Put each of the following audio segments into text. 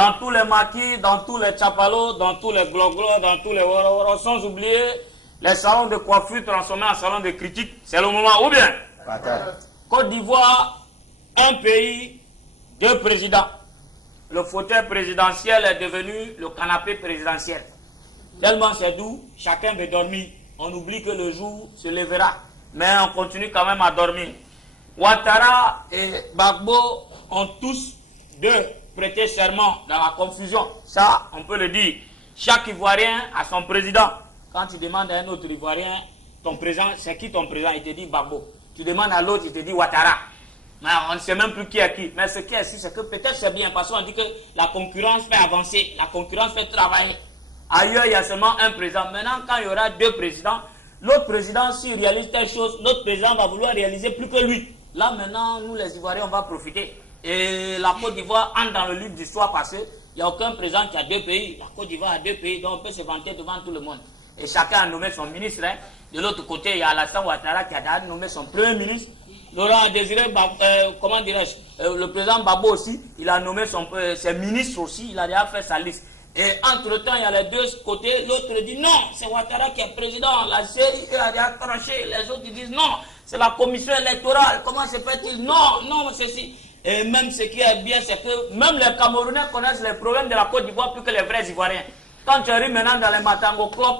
dans tous les maquis, dans tous les chapalos, dans tous les gloglos, dans tous les woro, sans oublier les salons de coiffure transformés en salons de critique. C'est le moment. Ou bien Côte d'Ivoire, un pays, deux présidents. Le fauteuil présidentiel est devenu le canapé présidentiel. Tellement c'est doux, chacun veut dormir. On oublie que le jour se lèvera. Mais on continue quand même à dormir. Ouattara et Gbagbo ont tous deux prêté serment dans la confusion. Ça, on peut le dire. Chaque Ivoirien a son président. Quand tu demandes à un autre Ivoirien, ton président, c'est qui ton président? Il te dit Gbagbo. Tu demandes à l'autre, il te dit Ouattara. Mais on ne sait même plus qui est qui. Mais ce qui est sûr, c'est que peut-être c'est bien, parce qu'on dit que la concurrence fait avancer, la concurrence fait travailler. Ailleurs, il y a seulement un président. Maintenant, quand il y aura deux présidents, l'autre président, s'il réalise telle chose, l'autre président va vouloir réaliser plus que lui. Là, maintenant, nous, les Ivoiriens, on va profiter. Et la Côte d'Ivoire entre dans le livre d'histoire parce qu'il n'y a aucun président qui a deux pays. La Côte d'Ivoire a deux pays, donc on peut se vanter devant tout le monde. Et chacun a nommé son ministre. Hein. De l'autre côté, il y a Alassane Ouattara qui a nommé son premier ministre. Laurent Désiré, comment dirais-je, le président Gbagbo aussi, il a nommé ses ministres aussi, il a déjà fait sa liste. Et entre-temps, il y a les deux côtés, l'autre dit non, c'est Ouattara qui est président, la série a déjà tranché, les autres disent non, c'est la commission électorale, comment se fait-il? Non, non, ceci. Et même ce qui est bien, c'est que même les Camerounais connaissent les problèmes de la Côte d'Ivoire plus que les vrais Ivoiriens. Quand tu arrives maintenant dans les Matango Club,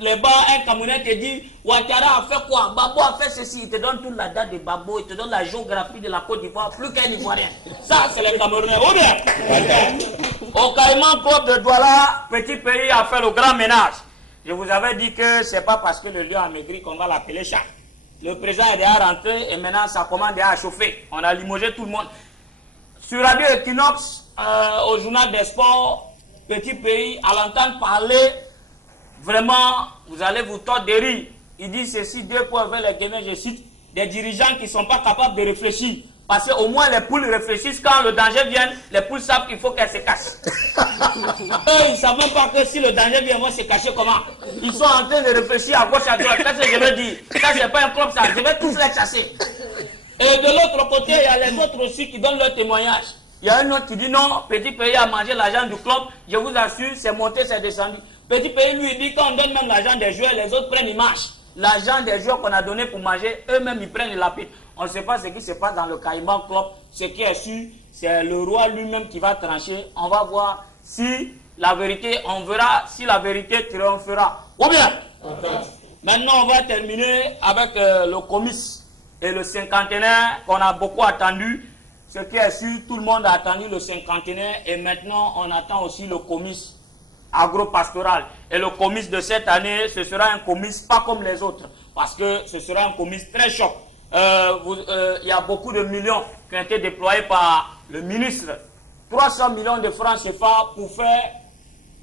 les bars, un Camerounais te dit Ouattara a fait quoi? Gbagbo a fait ceci. Il te donne toute la date de Gbagbo, il te donne la géographie de la Côte d'Ivoire, plus qu'un Ivoirien. Ça, c'est les Camerounais. Ou bien au Caïman Club de Douala, petit pays a fait le grand ménage. Je vous avais dit que c'est pas parce que le lion a maigri qu'on va l'appeler chat. Le président est déjà rentré et maintenant sa commande est à chauffer. On a limogé tout le monde. Sur Radio Equinox, au journal des sports, petit pays, à l'entendre parler, vraiment, vous allez vous tordre de rire. Il dit ceci, deux points vers les gamins, je cite, des dirigeants qui ne sont pas capables de réfléchir. Parce qu'au moins les poules réfléchissent, quand le danger vient, les poules savent qu'il faut qu'elles se cachent. Eux, ils ne savent même pas que si le danger vient, ils vont se cacher comment. Ils sont en train de réfléchir à gauche, à droite. Qu'est-ce que je veux dire? Ça, c'est pas un club, ça. Je vais tous les chasser. Et de l'autre côté, il y a les autres aussi qui donnent leur témoignage. Il y a un autre qui dit non, petit pays a mangé l'argent du club, je vous assure, c'est monté, c'est descendu. Petit pays lui dit quand on donne même l'argent des joueurs, les autres prennent, ils marchent. L'argent des joueurs qu'on a donné pour manger, eux-mêmes ils prennent et lapident. On ne sait pas ce qui se passe dans le Caïman Club. Ce qui est sûr, c'est le roi lui-même qui va trancher. On va voir si la vérité, on verra si la vérité triomphera. Ou bien, maintenant on va terminer avec le comice et le cinquantenaire qu'on a beaucoup attendu. Ce qui est sûr, tout le monde a attendu le cinquantenaire et maintenant on attend aussi le comice agro-pastoral. Et le comice de cette année, ce sera un comice pas comme les autres, parce que ce sera un comice très choc. Il y a beaucoup de millions qui ont été déployés par le ministre. 300 millions de francs CFA pour faire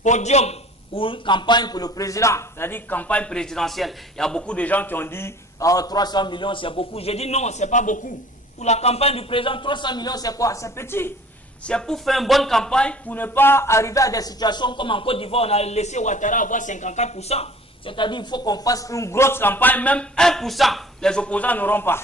podium ou une campagne pour le président, c'est-à-dire campagne présidentielle. Il y a beaucoup de gens qui ont dit oh, 300 millions c'est beaucoup. J'ai dit non, c'est pas beaucoup. Pour la campagne du président, 300 millions c'est quoi? C'est petit. C'est pour faire une bonne campagne, pour ne pas arriver à des situations comme en Côte d'Ivoire, on a laissé Ouattara avoir 54%. C'est-à-dire qu'il faut qu'on fasse une grosse campagne, même 1%, les opposants n'auront pas.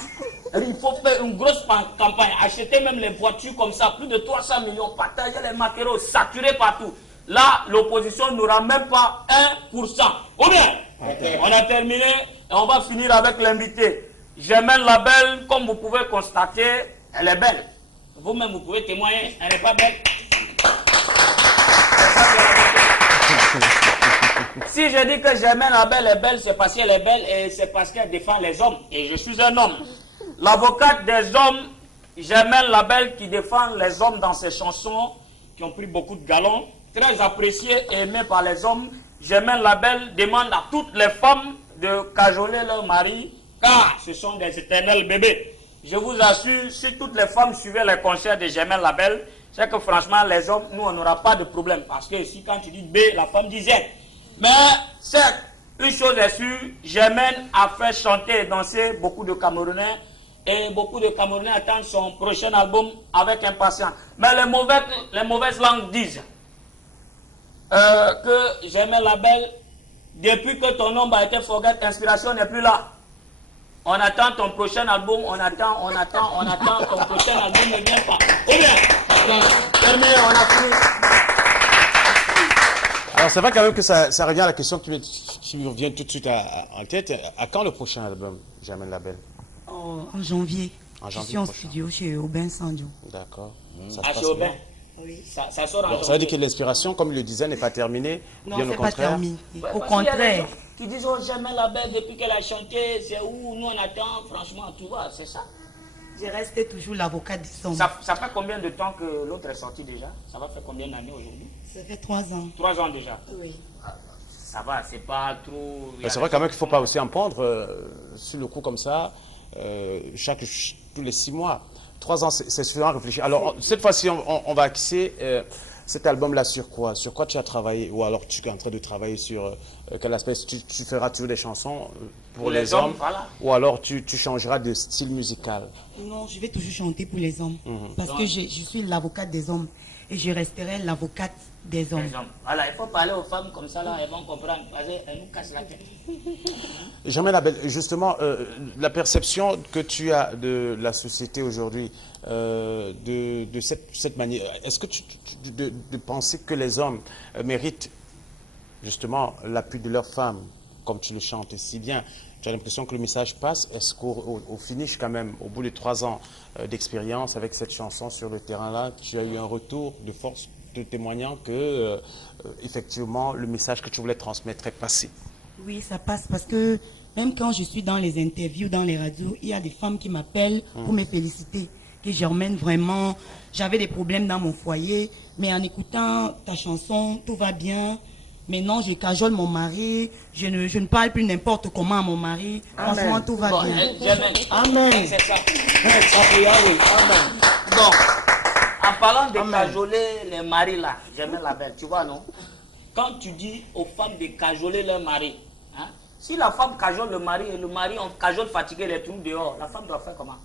Il faut faire une grosse campagne, acheter même les voitures comme ça, plus de 300 millions, partager les maquereaux, saturer partout. Là, l'opposition n'aura même pas 1%. Ou bien, on a terminé et on va finir avec l'invité. Germaine Labelle, comme vous pouvez constater, elle est belle. Vous-même, vous pouvez témoigner, elle n'est pas belle. Si je dis que Germaine Labelle est belle, c'est parce qu'elle est belle et c'est parce qu'elle défend les hommes. Et je suis un homme. L'avocate des hommes, Germaine Labelle, qui défend les hommes dans ses chansons, qui ont pris beaucoup de galons, très appréciée et aimée par les hommes. Germaine Labelle demande à toutes les femmes de cajoler leur mari, car ce sont des éternels bébés. Je vous assure, si toutes les femmes suivaient les concerts de Germaine Labelle, c'est que franchement, les hommes, nous, on n'aura pas de problème. Parce que si quand tu dis B, la femme dit Z. Mais, certes, une chose est sûre, Germaine a fait chanter et danser beaucoup de Camerounais. Et beaucoup de Camerounais attendent son prochain album avec impatience. Mais les mauvaises langues disent que Germaine Labelle, depuis que ton nom a été forget, l'inspiration n'est plus là. On attend ton prochain album, on attend, ton prochain album ne vient pas. Ou bien, terminé, on a fini. Alors c'est vrai quand même que ça revient à la question qui me revient tout de suite en tête. À quand le prochain album, Jamel Label? En janvier. En Je janvier suis en prochain. studio chez Aubin Sandio. D'accord. Ah, chez Aubin. Oui. Ça sort en Donc, ça veut dire que l'inspiration, comme il le disait, n'est pas terminée. Non, bien au c'est pas contraire. terminé. Ouais, Au parce qu'il y a des contraire. gens qui disent oh, jamais la belle depuis qu'elle a chanté, c'est où nous on attend, franchement, tu vois, c'est ça. Je reste toujours l'avocat des hommes. Ça fait combien de temps que l'autre est sorti déjà? Ça va faire combien d'années aujourd'hui? Ça fait 3 ans. 3 ans déjà. Oui. Ça va, c'est pas trop. Mais c'est vrai quand même qu'il ne faut pas aussi en prendre sur le coup comme ça, tous les 6 mois. 3 ans, c'est suffisant à réfléchir. Alors, cette fois-ci, on va axer cet album-là sur quoi? Sur quoi tu as travaillé? Ou alors tu es en train de travailler sur quel aspect? Tu feras toujours des chansons pour les hommes, voilà. ou alors tu changeras de style musical? Non, je vais toujours chanter pour les hommes. Parce que je suis l'avocate des hommes. Et je resterai l'avocate des hommes. Voilà, il faut parler aux femmes comme ça, là, elles vont comprendre. Parce qu'elles nous cassent la tête. Jamel Label, justement, la perception que tu as de la société aujourd'hui, de cette manière, est-ce que de penser que les hommes méritent justement l'appui de leurs femmes, comme tu le chantes si bien? Tu as l'impression que le message passe? Est-ce qu'au finish, quand même, au bout de 3 ans d'expérience avec cette chanson sur le terrain-là, tu as eu un retour de force te témoignant que, effectivement, le message que tu voulais transmettre est passé? Oui, ça passe parce que même quand je suis dans les interviews, dans les radios, il y a des femmes qui m'appellent pour me féliciter. Que j'emmène vraiment, j'avais des problèmes dans mon foyer, mais en écoutant ta chanson, tout va bien. Maintenant, je cajole mon mari, je ne parle plus n'importe comment à mon mari. Amen. Franchement, tout va Bon, bien. Amen. C'est ça. Amen. Bon, en parlant de cajoler les maris là, j'aime la belle, tu vois, non? Quand tu dis aux femmes de cajoler leur mari, hein, si la femme cajole le mari et le mari on cajole fatigué les trous dehors, la femme doit faire comment?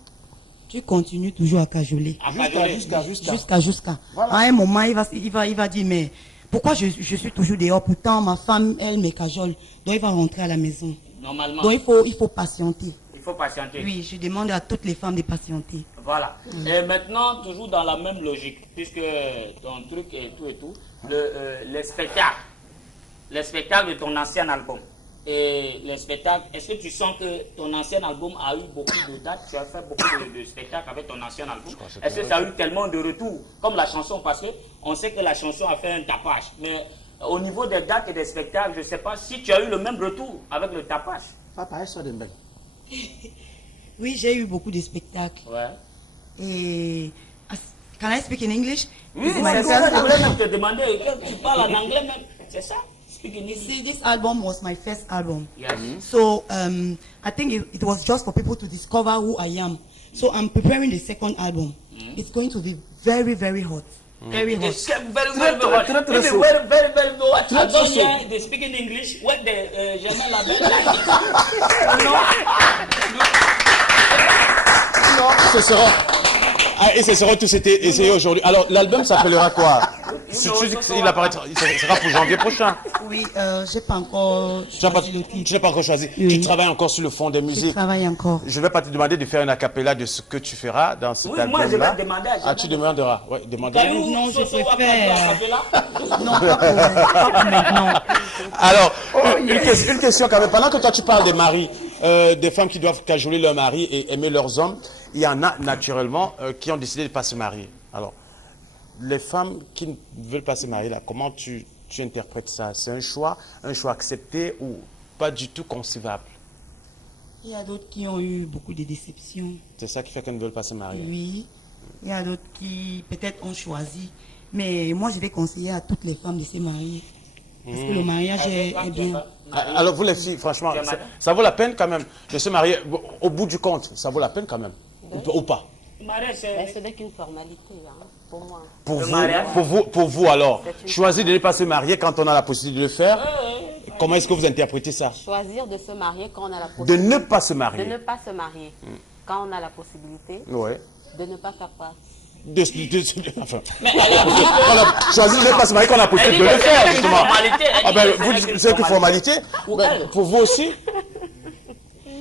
Tu continues toujours à cajoler. À cajoler. Jusqu'à. À un moment, il va dire, mais pourquoi je suis toujours dehors? Pourtant, ma femme, elle me cajole. Donc, il va rentrer à la maison. Normalement. Donc, il faut patienter. Il faut patienter. Oui, je demande à toutes les femmes de patienter. Voilà. Et maintenant, toujours dans la même logique, puisque ton truc et tout, les spectacles de ton ancien album. Et les spectacles, est-ce que tu sens que ton ancien album a eu beaucoup de dates? Tu as fait beaucoup de spectacles avec ton ancien album. Est-ce que ça a eu tellement de retours comme la chanson? Parce qu'on sait que la chanson a fait un tapage. Mais au niveau des dates et des spectacles, je ne sais pas si tu as eu le même retour avec le tapage. Papa, est-ce que Oui, j'ai eu beaucoup de spectacles. Ouais. Et can I speak in English? Oui, c'est ça. Je voulais même te demander que tu parles en anglais même. C'est ça? Speak in English. See, this album was my first album. Yes. So I think it was just for people to discover who I am. So I'm preparing the second album. It's going to be very, very hot. Very hot. It's very hot. Very hot. I don't hear they speak in English. What the Jamel Label Non, ce sera... Ah, et ce sera tous essayé aujourd'hui. Alors, l'album s'appellera quoi? Si tu dis qu'il apparaîtra, il sera pour janvier prochain. Oui, j'ai pas encore choisi le titre. Tu n'as pas encore choisi. Oui. Tu travailles encore sur le fond des Je musiques. travaille encore. Je ne vais pas te demander de faire une acapella de ce que tu feras dans cet Oui, album-là. moi je vais demander à Jamel. Ah, tu demanderas. Ouais, demanderas. Non, je préfère. Non, Non, pas pour maintenant. Alors, une question quand même. Pendant que toi tu parles des maris, des femmes qui doivent cajoler leur mari et aimer leurs hommes, il y en a naturellement qui ont décidé de ne pas se marier. Alors, les femmes qui ne veulent pas se marier, là, comment tu interprètes ça? C'est un choix accepté ou pas du tout concevable? Il y a d'autres qui ont eu beaucoup de déceptions. C'est ça qui fait qu'elles ne veulent pas se marier. Oui. Il y a d'autres qui peut-être ont choisi. Mais moi, je vais conseiller à toutes les femmes de se marier. Parce que le mariage est bien. Alors vous les filles, franchement, ça vaut la peine quand même de se marier. Au bout du compte, ça vaut la peine quand même. Ou pas? Ce n'est qu'une formalité, hein, pour moi. Pour vous alors, choisir de ne pas se marier quand on a la possibilité de le faire, comment est-ce que vous interprétez ça? Choisir de se marier quand on a la De possibilité. ne pas se marier. De ne pas se marier quand on a la possibilité. Ouais. De ne pas faire quoi? Enfin, choisir de ne pas se marier quand on a la possibilité de le faire, justement. Ah ben, vous dites c'est une formalité. Ben, pour vous aussi?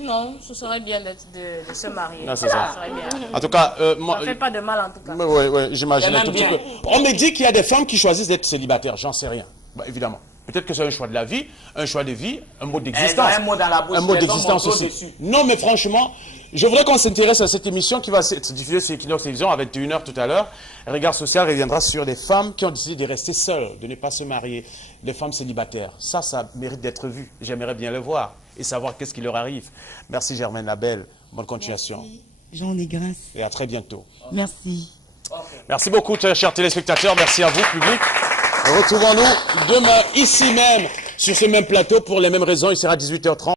Non, ce serait bien de se marier. Non, c'est ça. Ce serait bien. En tout cas, moi... Ça ne fait pas de mal en tout cas. Oui, j'imagine un tout petit bien. peu. On me dit qu'il y a des femmes qui choisissent d'être célibataires, j'en sais rien. Bah, évidemment. Peut-être que c'est un choix de la vie, un choix de vie, un mode Elles ont d'existence. un mot dans la bouche. Un mode elles ont d'existence mon dos aussi. dessus. Non, mais franchement, je voudrais qu'on s'intéresse à cette émission qui va se diffuser sur Equinox Télévision à 21h tout à l'heure. Regard Social reviendra sur des femmes qui ont décidé de rester seules, de ne pas se marier, des femmes célibataires. Ça mérite d'être vu. J'aimerais bien le voir et savoir qu'est-ce qui leur arrive. Merci Germaine Labelle. Bonne continuation. Merci. Jean Négresse. Et à très bientôt. Merci. Merci beaucoup, chers téléspectateurs. Merci à vous, public. Retrouvons-nous demain, ici même, sur ce même plateau, pour les mêmes raisons. Il sera 18h30.